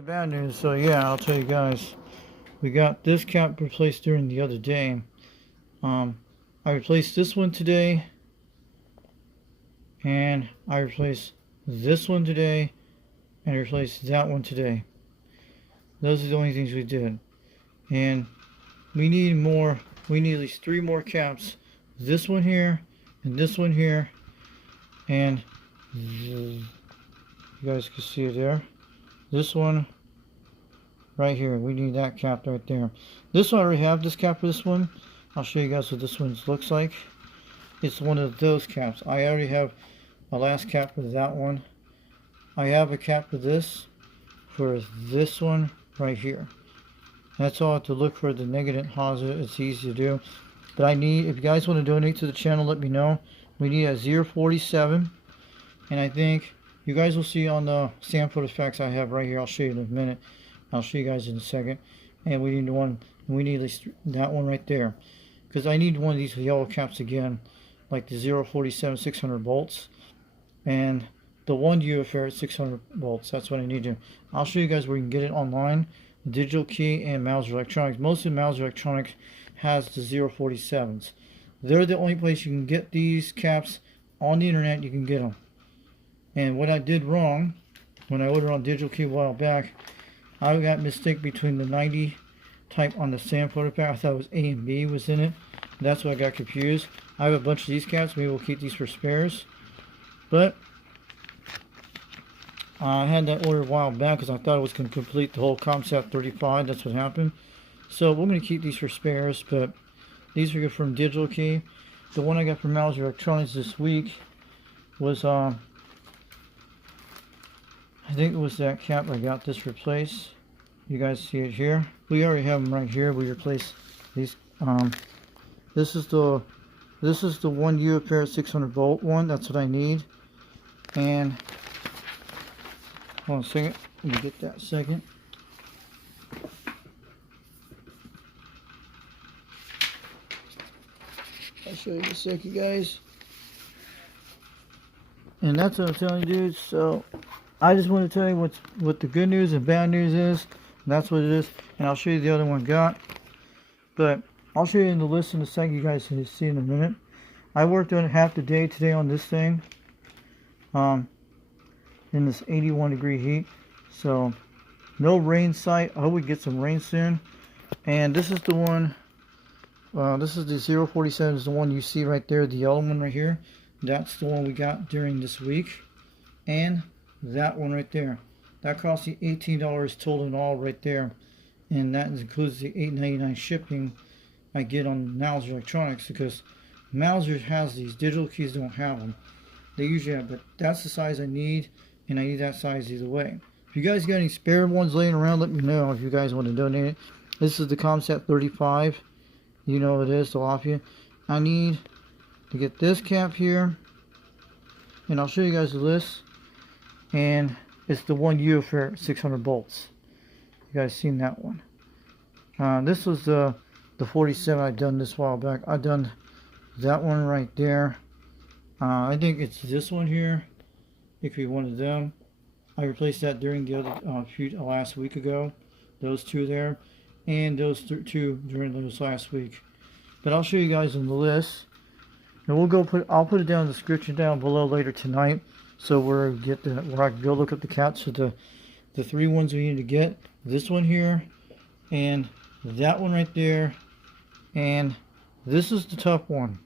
the bad news. So yeah, I'll tell you guys. We got this cap replaced during the other day. I replaced this one today, and I replaced this one today, and I replaced that one today. Those are the only things we did, and we need more. We need at least 3 more caps. This one here, and this one here, and you guys can see it there. This one right here, we need that cap right there. This one I already have this cap for this one. I'll show you guys what this one looks like. It's one of those caps. I already have a last cap for that one. I have a cap for this one right here. That's all I have to look for the negative positive. It's easy to do. But I need, if you guys want to donate to the channel, let me know. We need a 0.47, and I think you guys will see on the sample effects I have right here. I'll show you in a minute. I'll show you guys in a second. And we need one. We need at least that one right there, because I need one of these yellow caps again, like the 0.47 600 volts, and the one UFR at 600 volts. That's what I need to. I'll show you guys where you can get it online. Digital Key and Mauser Electronics. Most of Mauser Electronics has the 0.47s. They're the only place you can get these caps on the internet. You can get them. And what I did wrong when I ordered on Digital Key a while back, I got mistake between the 90 type on the sample pack. I thought it was A and B was in it. That's why I got confused. I have a bunch of these caps. Maybe we'll keep these for spares. But I had that order a while back because I thought it was going to complete the whole comstat35. That's what happened. So we're going to keep these for spares. But these are good from Digital Key. The one I got from Mauser Electronics this week was I think it was that cap. I got this replaced. You guys see it here. We already have them right here. We replaced these. This is the one UFR 600 volt one. That's what I need. And hold on a second. Let me get that second. I'll show you in a second, guys. And that's what I'm telling you, dudes. So I just want to tell you what the good news and bad news is. That's what it is. And I'll show you the other one I got. But I'll show you in the list in a second. You guys can see in a minute. I worked on it half the day today on this thing. In this 81 degree heat. So no rain sight. I hope we get some rain soon. And this is the one. This is the 0.47 is the one you see right there. The yellow one right here. That's the one we got during this week. And that one right there. That cost you $18 total in all right there. And that includes the $8.99 shipping I get on Mauser Electronics, because Mauser has these. Digital Keys don't have them. They usually have, but that's the size I need, and I need that size either way. If you guys got any spare ones laying around, let me know if you guys want to donate it. This is the comstat35. You know what it is, the Lafayette. I need to get this cap here, and I'll show you guys the list. And it's the one UFR 600 volts. You guys seen that one? This was the 47 I done this while back. I done that one right there. I think it's this one here. It could be one of them. I replaced that during the other last week ago. Those two there, and those two during those last week. But I'll show you guys in the list, and we'll go I'll put it down in the description down below later tonight. So where I can go look up the caps for the 3 ones we need to get. This one here, and that one right there, and this is the tough one.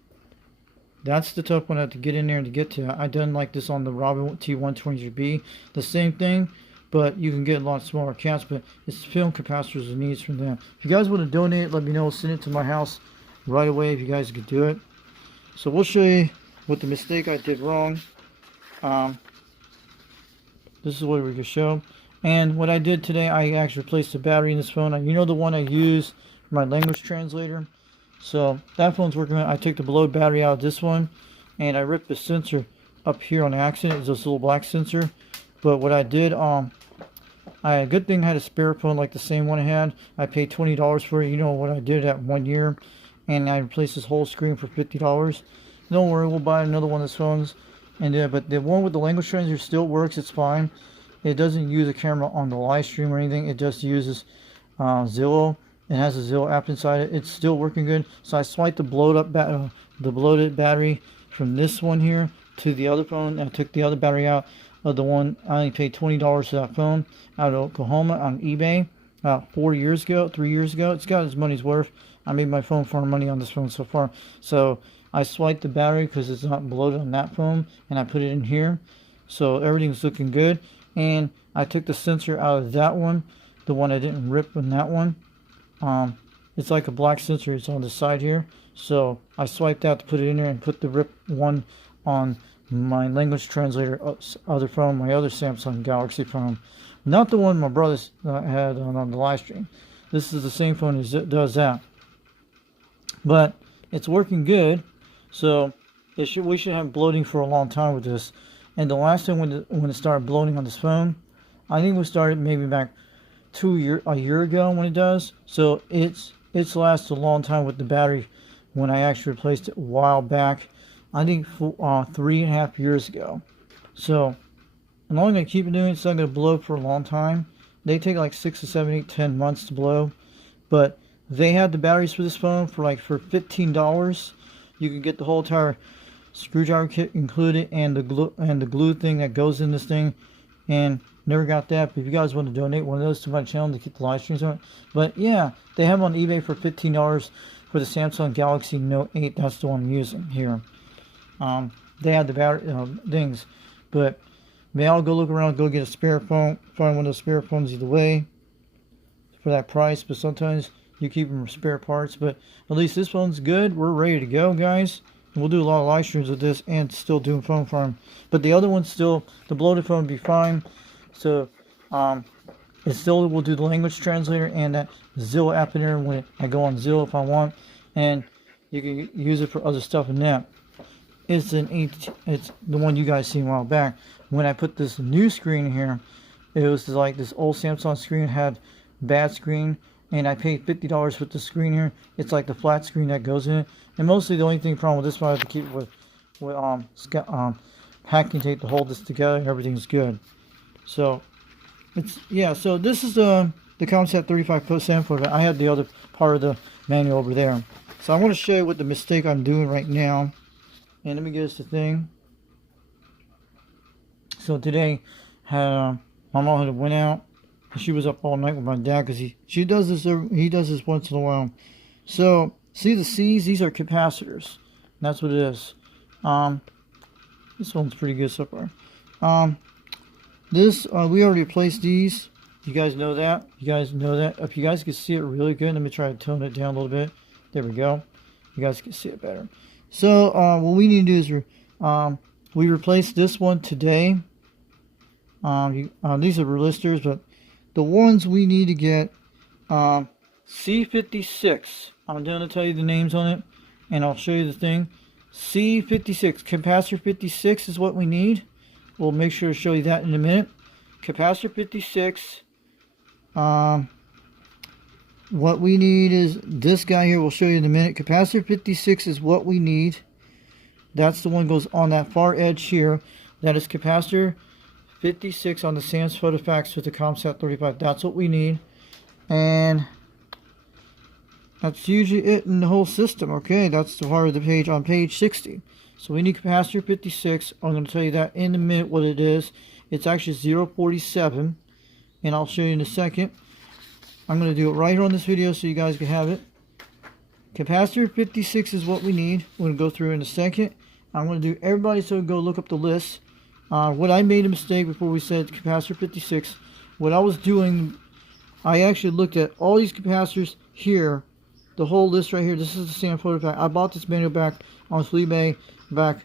That's the tough one I have to get in there to get to. I done like this on the Robin T123B. The same thing, but you can get a lot smaller caps, but it's film capacitors and needs from them. If you guys want to donate, let me know. Send it to my house right away if you guys could do it. So we'll show you what the mistake I did wrong. This is what we can show. And what I did today, I actually replaced the battery in this phone. You know the one I use for my language translator? So that phone's working. I took the below battery out of this one, and I ripped the sensor up here on accident. It's this little black sensor. But what I did, a good thing I had a spare phone like the same one I had. I paid $20 for it. You know what I did at 1 year, and I replaced this whole screen for $50. Don't worry, we'll buy another one of those phones. And but the one with the language translator still works. It's fine. it doesn't use a camera on the live stream or anything. It just uses Zillow. It has a Zillow app inside it. It's still working good. So I swiped the bloated battery from this one here to the other phone. I took the other battery out of the one. I only paid $20 for that phone out of Oklahoma on eBay about 3 years ago. It's got its money's worth. I made my phone for money on this phone so far. So I swiped the battery because it's not bloated on that phone, and I put it in here. So everything's looking good. And I took the sensor out of that one, the one I didn't rip in that one. It's like a black sensor. It's on the side here. So I swiped that to put it in there and put the rip one on my language translator other phone, my other Samsung Galaxy phone. Not the one my brother had on the live stream. This is the same phone that does that. But it's working good. So we should have bloating for a long time with this. And the last time when it started bloating on this phone, I think we started maybe back a year ago when it does. So it's lasted a long time with the battery when I actually replaced it a while back. I think 3.5 years ago. So I'm only going to keep it doing it. It's not going to blow for a long time. They take like 6 to 7, 8, 10 months to blow. But they had the batteries for this phone for $15. You can get the whole entire screwdriver kit included and the glue thing that goes in this thing. And never got that. But if you guys want to donate one of those to my channel to keep the live streams on it. But yeah, they have them on eBay for $15 for the Samsung Galaxy Note 8. That's the one I'm using here. They have the battery things. But maybe I'll go look around, go get a spare phone, find one of those spare phones either way for that price. But sometimes you keep them for spare parts. But at least this phone's good. We're ready to go, guys. And we'll do a lot of live streams with this and still doing phone farm. But the other one's still, the bloated phone will be fine. So it still will do the language translator and that Zillow app in there when I go on Zillow if I want. And you can use it for other stuff in that. It's the one you guys seen a while back. When I put this new screen here, it was like this old Samsung screen had bad screen, and I paid $50 with the screen here. It's like the flat screen that goes in it. And mostly the only problem with this one, I have to keep it with packing tape to hold this together, and everything's good. So so this is the comstat35 sample of it. I had the other part of the manual over there. So I want to show you what the mistake I'm doing right now. And let me get us the thing. So today, my mom had went out. And she was up all night with my dad because he does this once in a while. So see the C's? These are capacitors. And that's what it is. This one's pretty good so far. We already replaced these. You guys know that. If you guys can see it really good, let me try to tone it down a little bit. There we go. You guys can see it better. So what we need to do is we replaced this one today. These are resistors, but the ones we need to get C56. I'm going to tell you the names on it, and I'll show you the thing. C56, capacitor 56 is what we need. We'll make sure to show you that in a minute. Capacitor 56. What we need is this guy here. We'll show you in a minute. Capacitor 56 is what we need. That's the one that goes on that far edge here. That is capacitor 56 on the Sans Photofax with the comstat35. That's what we need. And that's usually it in the whole system. Okay, that's the part of the page on page 60. So we need capacitor 56. I'm going to tell you that in a minute what it is. It's actually 047. And I'll show you in a second. I'm going to do it right here on this video so you guys can have it. Capacitor 56 is what we need. We're going to go through in a second. I'm going to do everybody so go look up the list. What I made a mistake before we said capacitor 56. What I was doing, I actually looked at all these capacitors here. The whole list right here. This is the Sans Photofax. I bought this manual back on eBay back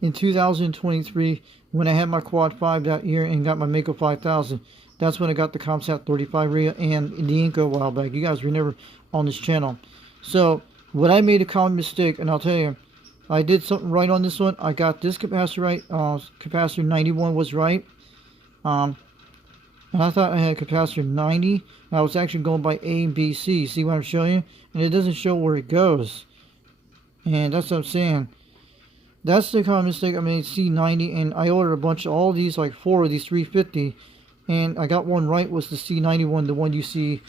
in 2023 when I had my Quad 5 that year and got my Mako 5000. That's when I got the comstat35 RIA and the Inca a while back. You guys were never on this channel. So, what I made a common mistake, and I'll tell you, I did something right on this one. I got this capacitor right. Capacitor 91 was right. And I thought I had capacitor 90. I was actually going by A and B, C. See what I'm showing you? And it doesn't show where it goes. And that's what I'm saying. That's the common mistake I made, C90. And I ordered a bunch of all these, like 4 of these 350. and I got one right, was the C91, the one you see,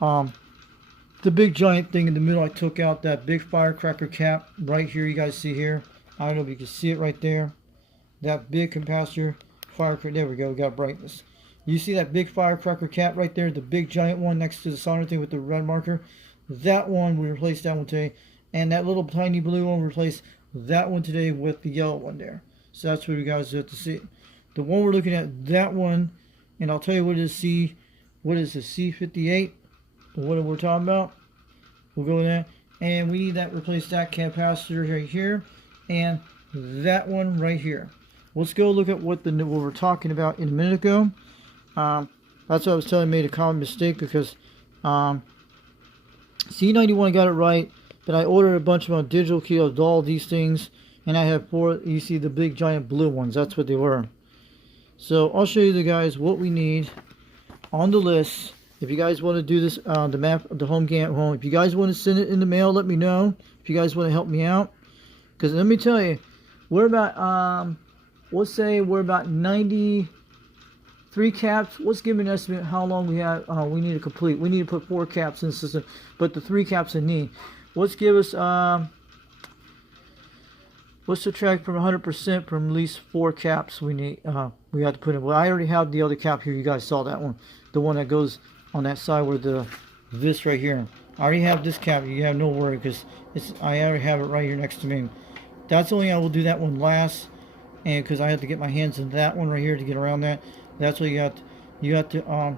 the big giant thing in the middle. I took out that big firecracker cap right here. You guys see here. I don't know if you can see it right there. That big capacitor firecracker. There we go. We got brightness. You see that big firecracker cap right there, the big giant one next to the solder thing with the red marker. That one, we replaced that one today. And that little tiny blue one, we replaced that one today with the yellow one there. So that's what you guys have to see. The one we're looking at, that one, and I'll tell you what is the C58, what we're talking about. We'll go in there, and we need that, replace that capacitor right here, and that one right here. Let's go look at what we're talking about in a minute ago. That's what I was telling you, made a common mistake, because C91 got it right, but I ordered a bunch of digital key of all these things, and I have 4. You see the big giant blue ones. That's what they were. So I'll show you the guys what we need on the list. If you guys want to do this, the map of the home game at home, if you guys want to send it in the mail, let me know. If you guys want to help me out, because let me tell you, we're about let's say we're about 93 caps. Let's give me an estimate how long we have. We need to complete. We need to put 4 caps in the system, but the 3 caps I need. Let's give us let's subtract from 100% from at least 4 caps we need. We have to put in. Well, I already have the other cap here. You guys saw that one, the one that goes on that side where this right here. I already have this cap. You have no worry, because I already have it right here next to me. That's only, I will do that one last, and because I have to get my hands in that one right here to get around that. That's what you have to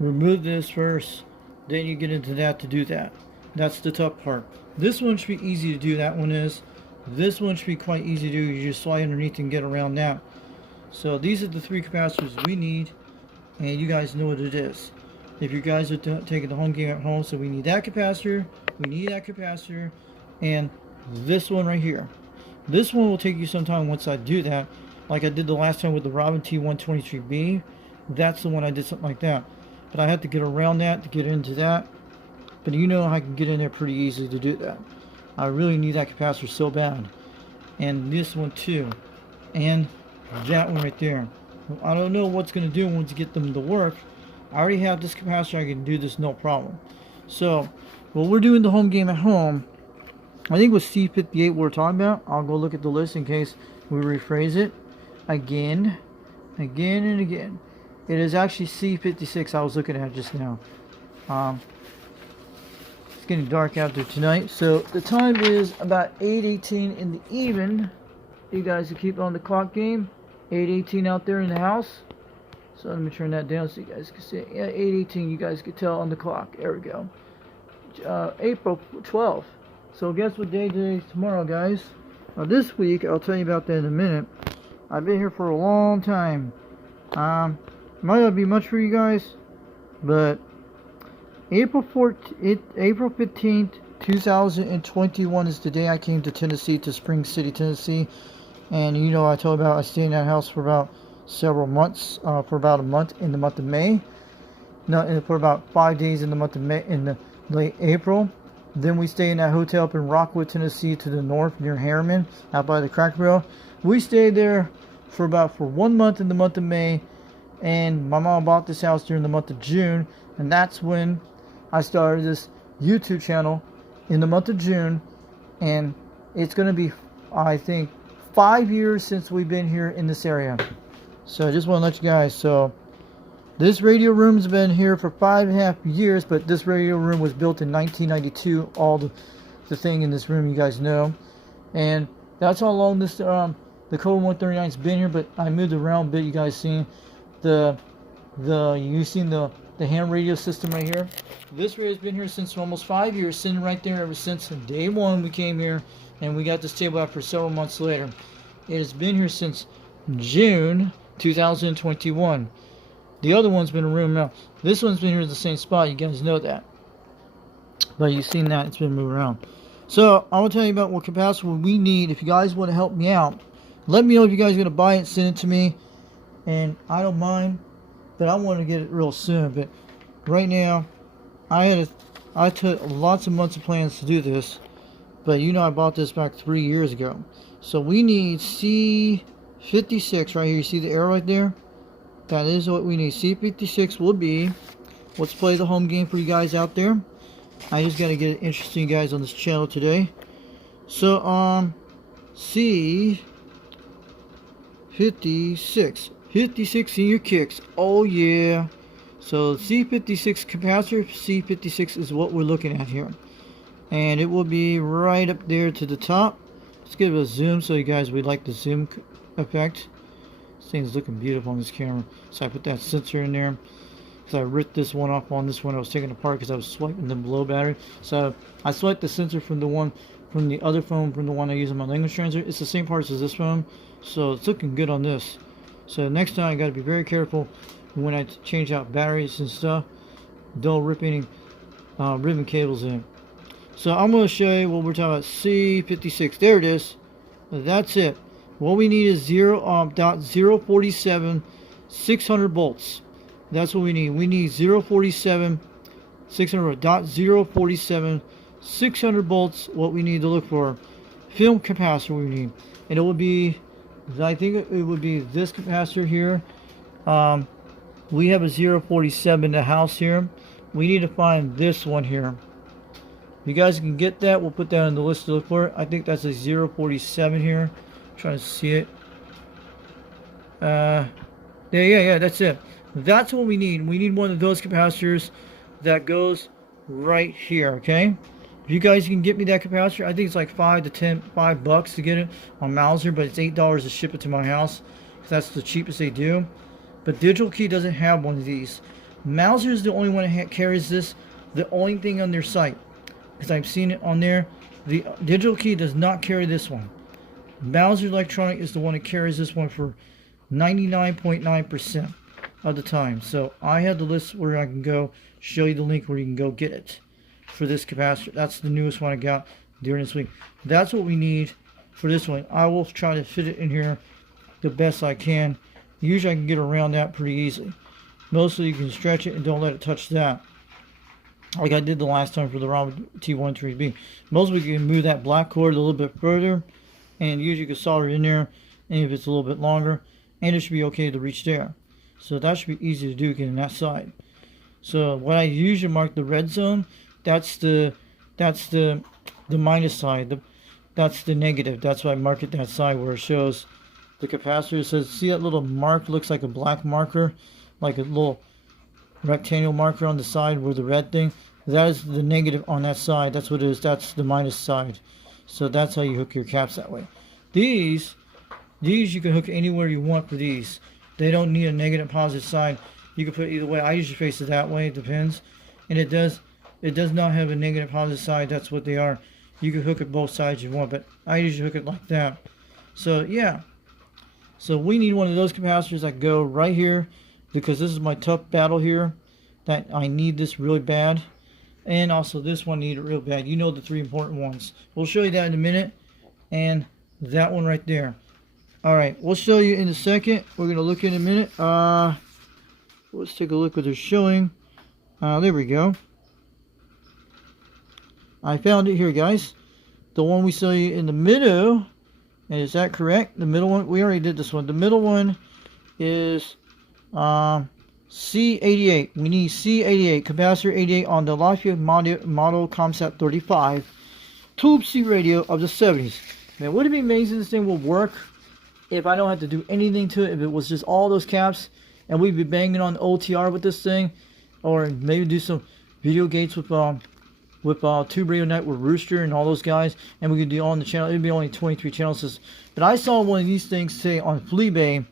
remove this first, then you get into that to do that. That's the tough part. This one should be easy to do. That one is. This one should be quite easy to do. You just slide underneath and get around that. So these are the 3 capacitors we need, and you guys know what it is. If you guys are taking the home game at home, so we need that capacitor, and this one right here. This one will take you some time once I do that, like I did the last time with the Robin T123B. That's the one I did something like that. But I have to get around that to get into that. But you know I can get in there pretty easily to do that. I really need that capacitor so bad. And this one too. And that one right there. I don't know what's going to do once you get them to work. I already have this capacitor. I can do this no problem. So, while we're doing the home game at home, I think with C58 we're talking about. I'll go look at the list in case we rephrase it again and again. It is actually C56 I was looking at just now. It's getting dark out there tonight, so the time is about 8:18 in the evening. You guys can keep on the clock game. 8:18 out there in the house. So let me turn that down so you guys can see it. Yeah, 8:18. You guys can tell on the clock. There we go. April 12th. So guess what day today is tomorrow, guys? This week, I'll tell you about that in a minute. I've been here for a long time. Might not be much for you guys, but April 15th, 2021 is the day I came to Tennessee, to Spring City, Tennessee. And you know, I told about I stayed in that house for about several months, for about a month in the month of May. No, for about 5 days in the month of May, in the late April. Then we stayed in that hotel up in Rockwood, Tennessee, to the north near Harriman, out by the Cracker Barrel. We stayed there for 1 month in the month of May, and my mom bought this house during the month of June, and that's when I started this YouTube channel in the month of June, and it's going to be, I think, 5 years since we've been here in this area. So I just want to let you guys, so this radio room's been here for 5.5 years, but this radio room was built in 1992. All the thing in this room, you guys know, and that's how long this the Code 139's been here. But I moved around a bit. You guys seen you seen the ham radio system right here. This radio's been here since almost 5 years, sitting right there ever since day one we came here, and we got this table out for several months later. It has been here since June 2021. The other one's been a room now. This one's been here in the same spot. You guys know that. But you've seen that. It's been moved around. So, I will tell you about what capacitor we need. If you guys want to help me out, let me know if you guys are going to buy it. Send it to me. And I don't mind. But I want to get it real soon. But right now, I took lots of months of plans to do this. But you know I bought this back 3 years ago. So we need C56 right here. You see the arrow right there? that is what we need. C56 will be. Let's play the home game for you guys out there. I just gotta get it interesting, guys, on this channel today. So C56, 56 senior kicks. Oh yeah. So C56 capacitor, C56 is what we're looking at here, and it will be right up there to the top. Let's give it a zoom so you guys would like the zoom effect. This thing's looking beautiful on this camera. So I put that sensor in there. So I ripped this one off on this one. I was taking it apart because I was swiping the low battery. So I swiped the sensor from the other phone, from the one I use on my language translator. It's the same parts as this phone, so it's looking good on this. So next time I got to be very careful when I change out batteries and stuff. Don't rip any ribbon cables in. So I'm going to show you what we're talking about. C56. There it is. That's it. What we need is 0.047 600 volts. That's what we need. We need 0.47 600 volts. What we need to look for. Film capacitor we need. And it will be, I think it would be this capacitor here. We have a 0.47 in the house here. We need to find this one here. If you guys can get that, we'll put that on the list to look for. I think that's a 0.47 here. I'm trying to see it. Yeah, that's it. That's what we need. We need one of those capacitors that goes right here, okay? If you guys can get me that capacitor, I think it's like $5 to get it on Mauser, but it's $8 to ship it to my house. That's the cheapest they do. But Digital Key doesn't have one of these. Mauser is the only one that carries this. The only thing on their site, because I've seen it on there. The Digital Key does not carry this one. Mauser Electronic is the one that carries this one for 99.9% of the time. So I have the list where I can go show you the link where you can go get it for this capacitor. That's the newest one I got during this week. That's what we need for this one. I will try to fit it in here the best I can. Usually I can get around that pretty easily. Mostly you can stretch it and don't let it touch that, like I did the last time for the ROM T13B. Mostly you can move that black cord a little bit further, and usually you can solder it in there, and if it's a little bit longer, and it should be okay to reach there. So that should be easy to do getting that side. So what I usually mark the red zone, that's the minus side. That's the negative. That's why I mark it that side where it shows the capacitor. It says, see that little mark looks like a black marker, like a little rectangle marker on the side where the red thing, that is the negative on that side. That's what it is. That's the minus side. So that's how you hook your caps that way. These you can hook anywhere you want for these. They don't need a negative positive side. You can put it either way. I usually face it that way. It depends. And it does not have a negative positive side. That's what they are. You can hook it both sides you want, but I usually hook it like that. So yeah. So we need one of those capacitors that go right here, because this is my tough battle here, that I need this really bad. And also this one I need it real bad. You know the three important ones. We'll show you that in a minute. And that one right there. Alright, we'll show you in a second. We're going to look in a minute. Let's take a look what they're showing. There we go. I found it here, guys. The one we show you in the middle. And is that correct? The middle one? We already did this one. The middle one is C88. We need C88, capacitor 88 on the Lafayette model comstat35 tube C radio of the 70s. Man, would it be amazing this thing will work if I don't have to do anything to it? If it was just all those caps and we'd be banging on OTR with this thing, or maybe do some video gates with Tube Radio Net with Rooster and all those guys, and we could do on the channel. It'd be only 23 channels. But I saw one of these things say on Fleabay,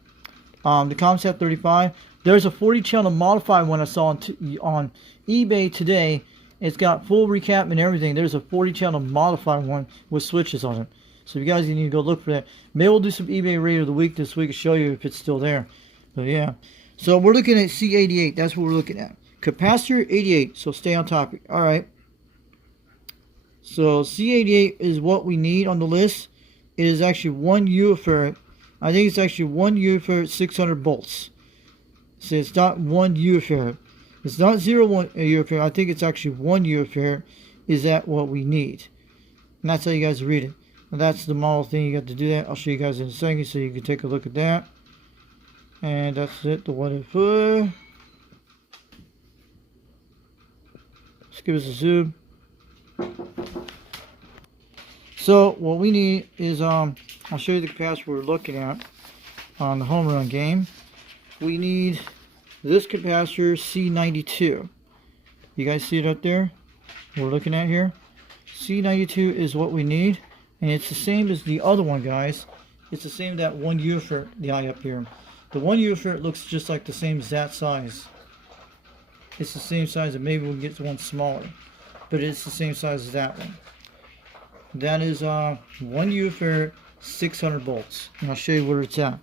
the comstat35. There's a 40 channel modified one I saw on eBay today. It's got full recap and everything. There's a 40 channel modified one with switches on it. So if you guys need to go look for that. Maybe we'll do some eBay radio of the week this week and show you if it's still there. But yeah. So we're looking at C88. That's what we're looking at. Capacitor 88. So stay on topic. Alright. So C88 is what we need on the list. It is actually 1 UF. I think it's actually 1 UF 600 volts. So it's not 1 UF. It's not 0.1 UF. I think it's actually 1 UF. Is that what we need? And that's how you guys read it. And that's the model thing. You got to do that. I'll show you guys in a second so you can take a look at that. And that's it, the one I put. Let's give us a zoom. So what we need is I'll show you the capacitor we're looking at on the home run game. We need this capacitor C92. You guys see it up there? We're looking at here. C92 is what we need, and it's the same as the other one, guys. It's the same that 1 UFert, the eye up here. The 1 UFert looks just like the same as that size. It's the same size, and maybe we'll get one smaller, but it's the same size as that one. That is 1 UFert, 600 volts, and I'll show you where it's at.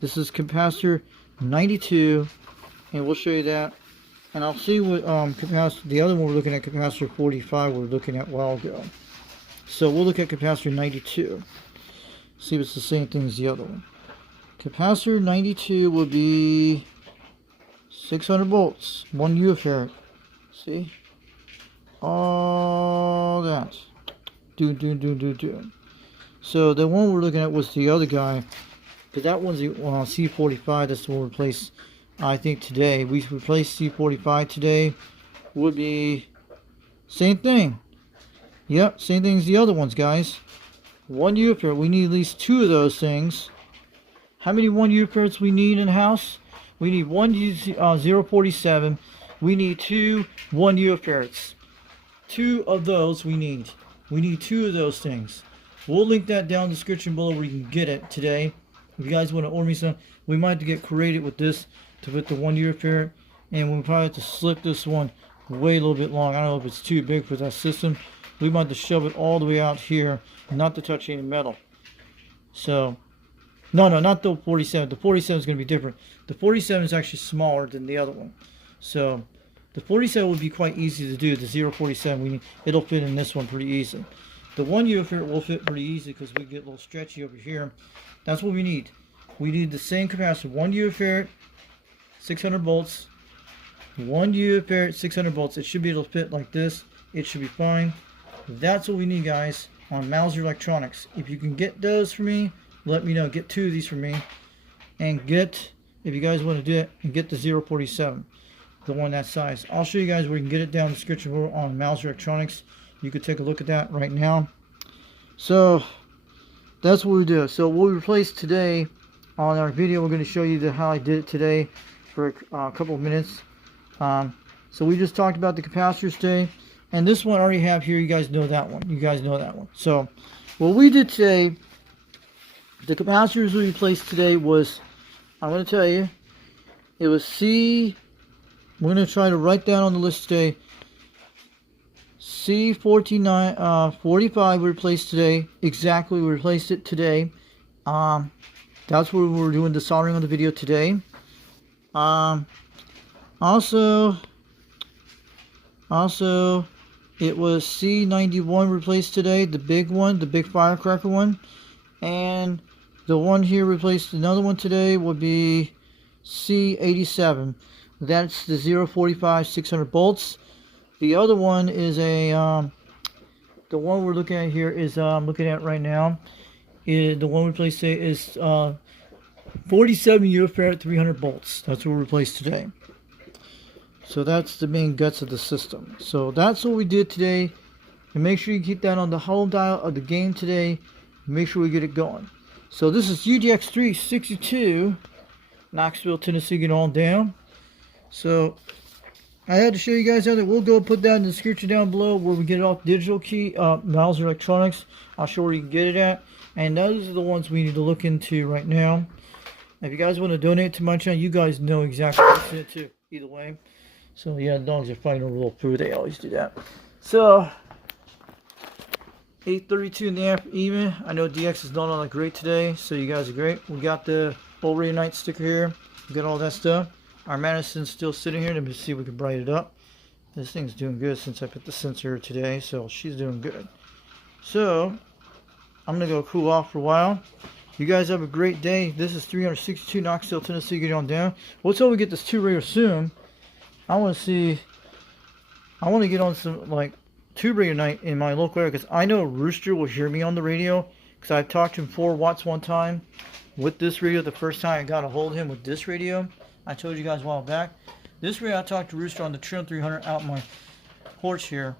This is capacitor 92, and we'll show you that. And I'll see what capacitor, the other one we're looking at, capacitor 45, we're looking at a while ago. So we'll look at capacitor 92. See if it's the same thing as the other one. Capacitor 92 will be 600 volts, 1 UFert. See? All that. Do. So the one we're looking at was the other guy. Because that one's the C45, that's the one we replaced, I think, today. We replaced C45 today. Would be same thing. Yep, same thing as the other ones, guys. 1 UFert. We need at least 2 of those things. How many 1 UFerts we need in the house? We need 1 047. We need 2 1 UFerts. 2 of those we need. We need 2 of those things. We'll link that down in the description below where you can get it today. If you guys want to order me some, we might have to get creative with this to put the 1 UFert, and we'll probably have to slip this one way a little bit long. I don't know if it's too big for that system. We might have to shove it all the way out here, not to touch any metal. So, no, not the 47. The 47 is going to be different. The 47 is actually smaller than the other one. So, the 47 would be quite easy to do. The 047, it'll fit in this one pretty easy. The 1 UFert will fit pretty easy because we get a little stretchy over here. That's what we need. We need the same capacitor. 1 UFert, 600 volts. 1 UFert, 600 volts. It should be able to fit like this. It should be fine. That's what we need, guys, on Mauser Electronics. If you can get those for me, let me know. Get 2 of these for me. And get, if you guys want to do it, and get the 047. The one that size. I'll show you guys where you can get it down in the description on Mauser Electronics. You could take a look at that right now. So that's what we do. So what we replaced today on our video, we're going to show you how I did it today for a couple of minutes. So we just talked about the capacitors today, and this one I already have here. You guys know that one. You guys know that one. So what we did today, the capacitors we replaced today was, I'm going to tell you, it was we're going to try to write down on the list today, C49, 45 we replaced today. Exactly, we replaced it today. That's what we're doing the soldering on the video today. Also, it was C91 replaced today, the big one, the big firecracker one. And the one here replaced another one today would be C87. That's the 045 600 volts. The other one is the one we're looking at here is I'm looking at right now. The one we replaced today is 47 UFert 300 volts. That's what we replaced today. So that's the main guts of the system. So that's what we did today. And make sure you keep that on the home dial of the game today. Make sure we get it going. So this is UDX362, Knoxville, Tennessee, getting on down. So I had to show you guys how that. We'll go put that in the description down below where we get it off digital key, Mauser Electronics. I'll show where you can get it at. And those are the ones we need to look into right now. If you guys want to donate to my channel, you guys know exactly what to do too. Either way. So yeah, the dogs are fighting over a little food. They always do that. So 8:32 in the afternoon. I know DX is not all that great today, so you guys are great. We got the Bull Radio Night sticker here. We got all that stuff. Our Madison's still sitting here. Let me see if we can brighten it up. This thing's doing good since I put the sensor today, so she's doing good. So I'm gonna go cool off for a while. You guys have a great day. This is 362 Knoxville, Tennessee. Get on down. Let's hope we get this 2 radio soon. I want to get on some like 2 radio night in my local area because I know Rooster will hear me on the radio because I've talked to him 4 watts one time. with this radio. The first time I got a hold of him with this radio, I told you guys a while back. This radio, I talked to Rooster on the Trim 300 out my porch here.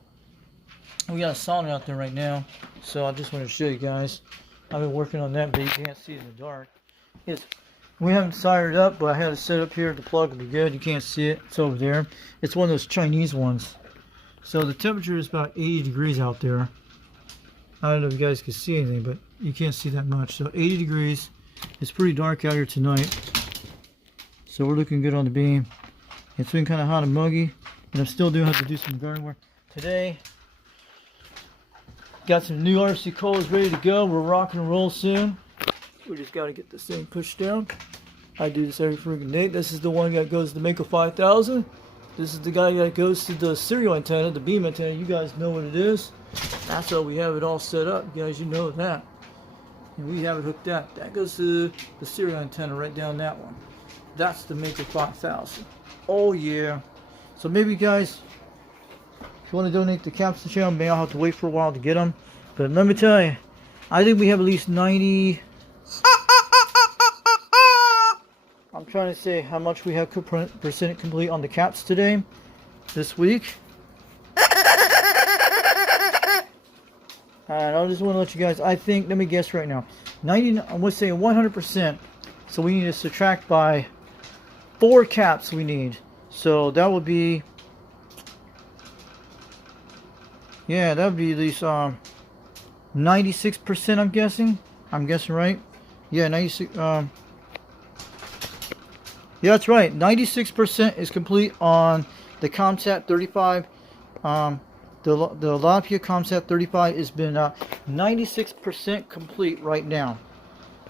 We got a solder out there right now, so I just want to show you guys. I've been working on that, but you can't see it in the dark. We haven't soldered it up, but I had it set up here. The plug will be good. You can't see it. It's over there. It's one of those Chinese ones. So the temperature is about 80 degrees out there. I don't know if you guys can see anything, but you can't see that much. So 80 degrees. It's pretty dark out here tonight. So we're looking good on the beam. It's been kind of hot and muggy, and I'm still doing have to do some garden work today. Got some new RC coils ready to go. We're rocking and roll soon. We just got to get this thing pushed down. I do this every freaking day. This is the one that goes to the Mako 5000. This is the guy that goes to the serial antenna, the beam antenna. You guys know what it is. That's how we have it all set up. You guys, you know that. And we have it hooked up. That goes to the serial antenna right down that one. That's the Mako 5000. Oh yeah. So maybe guys, if you want to donate the caps to the channel, maybe I'll have to wait for a while to get them. But let me tell you, I think we have at least 90. I'm trying to say how much we have percent complete on the caps today, this week. And I just want to let you guys, I think, let me guess right now, I'm going to say 100%. So we need to subtract by 4 caps we need. So that would be, yeah, that would be at least 96%, I'm guessing. I'm guessing right. Yeah, 96. Yeah, that's right. 96% is complete on the comstat35. The Lafayette comstat35 has been 96% complete right now.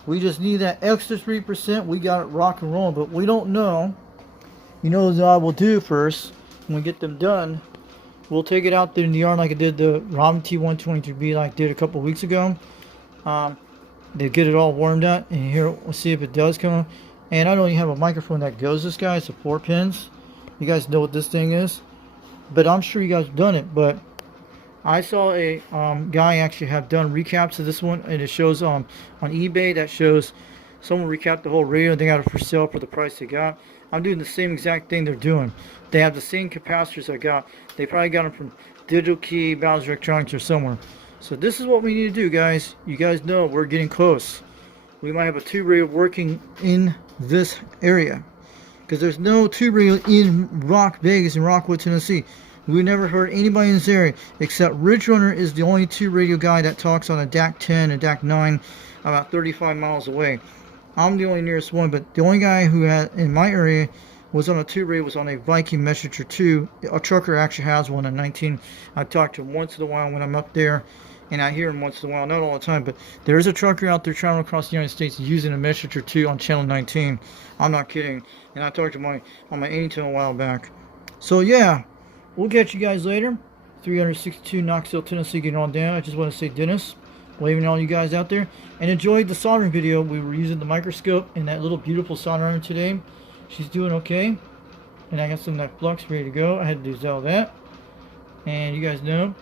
We just need that extra 3%. We got it rock and roll, but we don't know. You know what I will do first when we get them done. We'll take it out there in the yard like I did the Robin T123B like I did a couple weeks ago. They get it all warmed up, and here we'll see if it does come up. And I don't even have a microphone that goes this guy. It's a 4 pins. You guys know what this thing is, but I'm sure you guys have done it. But I saw a guy actually have done recaps of this one, and it shows on eBay that shows someone recapped the whole radio. They got it for sale for the price they got. I'm doing the same exact thing they're doing. They have the same capacitors I got. They probably got them from Digital Key, Bowser Electronics, or somewhere. So this is what we need to do, guys. You guys know we're getting close. We might have a tube radio working in this area, because there's no tube radio in Rock Vegas and Rockwood, Tennessee. We never heard anybody in this area except Ridge Runner is the only tube radio guy that talks on a DAC 10 and DAC 9 about 35 miles away. I'm the only nearest one, but the only guy who had in my area was on a tube radio was on a Viking Messenger 2. A trucker actually has one, a 19. I talk to him once in a while when I'm up there, and I hear him once in a while, not all the time, but there is a trucker out there traveling across the United States using a Messenger 2 on channel 19. I'm not kidding. And I talked to my on my Anytone a while back. So yeah, we'll catch you guys later. 362 Knoxville, Tennessee, getting on down. I just want to say Dennis, waving all you guys out there, and enjoyed the soldering video. We were using the microscope and that little beautiful solder iron today. She's doing okay, and I got some of that flux ready to go. I had to do all that, and you guys know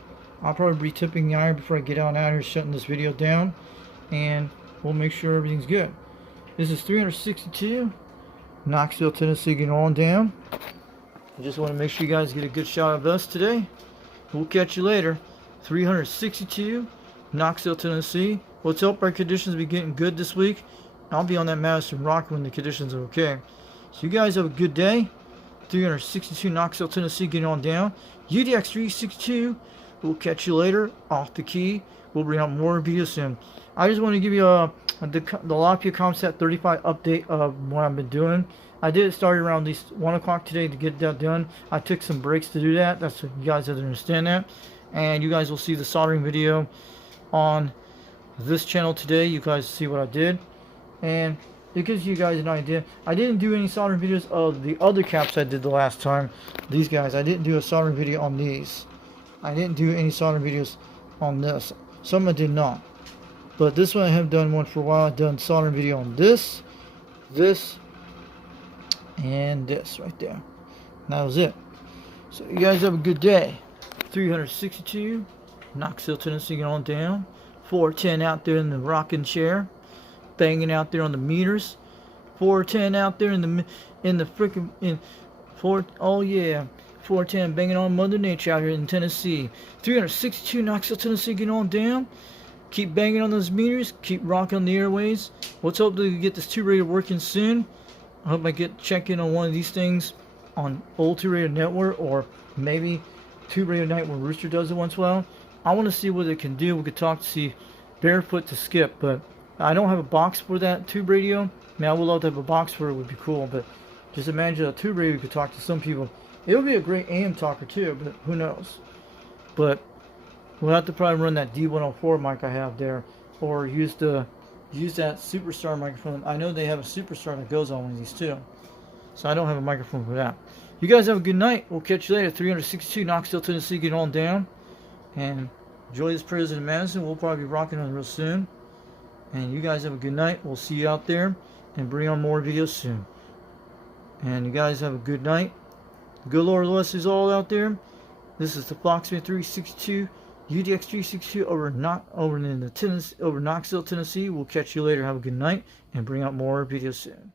I'll probably be tipping the iron before I get out here, shutting this video down, and we'll make sure everything's good. This is 362 Knoxville, Tennessee, getting on down. I just want to make sure you guys get a good shot of us today. We'll catch you later. 362 Knoxville, Tennessee. Let's hope our conditions be getting good this week. I'll be on that Madison Rock when the conditions are okay. So you guys have a good day. 362 Knoxville, Tennessee, getting on down. UDX 362. We'll catch you later. Off the key. We'll bring out more videos soon. I just want to give you the Lafayette comstat35 update of what I've been doing. I did start around at least 1 o'clock today to get that done. I took some breaks to do that. That's what you guys have to understand that. And you guys will see the soldering video on this channel today. You guys see what I did. And it gives you guys an idea. I didn't do any soldering videos of the other caps I did the last time. These guys, I didn't do a soldering video on these. I didn't do any soldering videos on this. Some I did not. But this one I have done one for a while. I've done soldering video on this, and this right there. And that was it. So you guys have a good day. 362 Knoxville, Tennessee, on down. 410 out there in the rocking chair. banging out there on the meters. 410 out there in the freaking oh yeah, 410 banging on Mother Nature out here in Tennessee. 362 Knoxville, Tennessee, getting on down. Keep banging on those meters. Keep rocking on the airways. Let's hope that we get this 2 radio working soon. I hope I get check in on one of these things on old 2 radio network, or maybe 2 radio night when Rooster does it once in a while. I want to see what it can do. We could talk to see Barefoot to Skip, but I don't have a box for that tube radio. I mean, I would love to have a box for it. It would be cool, but just imagine a tube radio. You could talk to some people. It would be a great AM talker too, but who knows? But we'll have to probably run that D104 mic I have there, or use that Superstar microphone. I know they have a Superstar that goes on one of these too, so I don't have a microphone for that. You guys have a good night. We'll catch you later. 362 Knoxville, Tennessee, get on down. And enjoy this President Madison. We'll probably be rocking on real soon. And you guys have a good night. We'll see you out there and bring on more videos soon. And you guys have a good night. The good Lord bless us all out there. This is the Foxman 362, UDX 362 over Knoxville, Tennessee. We'll catch you later. Have a good night and bring out more videos soon.